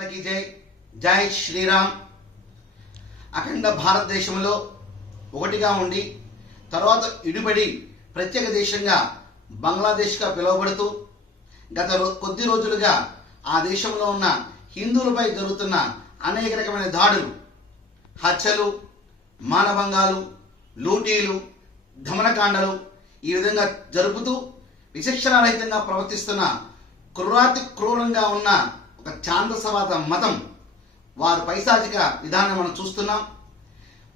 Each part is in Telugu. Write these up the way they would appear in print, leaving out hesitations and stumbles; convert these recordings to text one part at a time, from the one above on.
మాతకి జై. జై శ్రీరామ్. అఖండ భారతదేశంలో ఒకటిగా ఉండి తర్వాత ఇడుబడి ప్రత్యేక దేశంగా బంగ్లాదేశ్గా పిలువబడుతూ గత కొద్ది రోజులుగా ఆ దేశంలో ఉన్న హిందువులపై జరుగుతున్న అనేక రకమైన దాడులు, హత్యలు, మానభంగాలు, లూటీలు, దమనకాండలు ఈ విధంగా జరుపుతూ విచక్షణారహితంగా ప్రవర్తిస్తున్న క్రూరాతి క్రూరంగా ఉన్న ఒక ఛాందసవాద మతం వారి పైశాచిక విధానం మనం చూస్తున్నాం.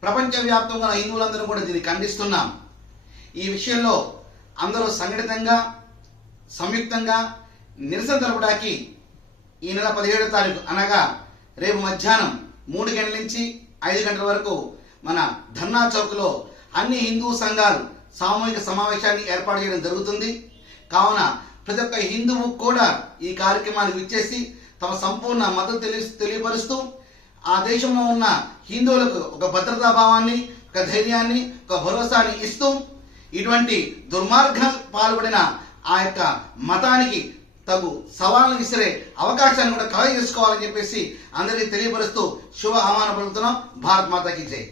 ప్రపంచవ్యాప్తంగా హిందువులందరూ కూడా దీన్ని ఖండిస్తున్నాం. ఈ విషయంలో అందరూ సంఘటితంగా సంయుక్తంగా నిరసన తెలపడానికి ఈ నెల 17వ తారీఖు అనగా రేపు మధ్యాహ్నం 3 గంటల నుంచి 5 గంటల వరకు మన ధర్నా చౌక్లో అన్ని హిందూ సంఘాలు సామూహిక సమావేశాన్ని ఏర్పాటు చేయడం జరుగుతుంది. కావున ప్రతి ఒక్క హిందువు కూడా ఈ కార్యక్రమానికి విచ్చేసి తమ సంపూర్ణ మద్దతు తెలియపరుస్తూ ఆ దేశంలో ఉన్న హిందువులకు ఒక భద్రతా భావాన్ని, ఒక ధైర్యాన్ని, ఒక భరోసాని ఇస్తూ ఇటువంటి దుర్మార్గాలు పాల్పడిన ఆ యొక్క మతానికి తగు సవాళ్ళను విసిరే అవకాశాన్ని కూడా కలగజేసుకోవాలని చెప్పేసి అందరికీ తెలియపరుస్తూ శుభ ఆహ్వానం పలుకుతున్నాం. భారత్ మాతాకి జై.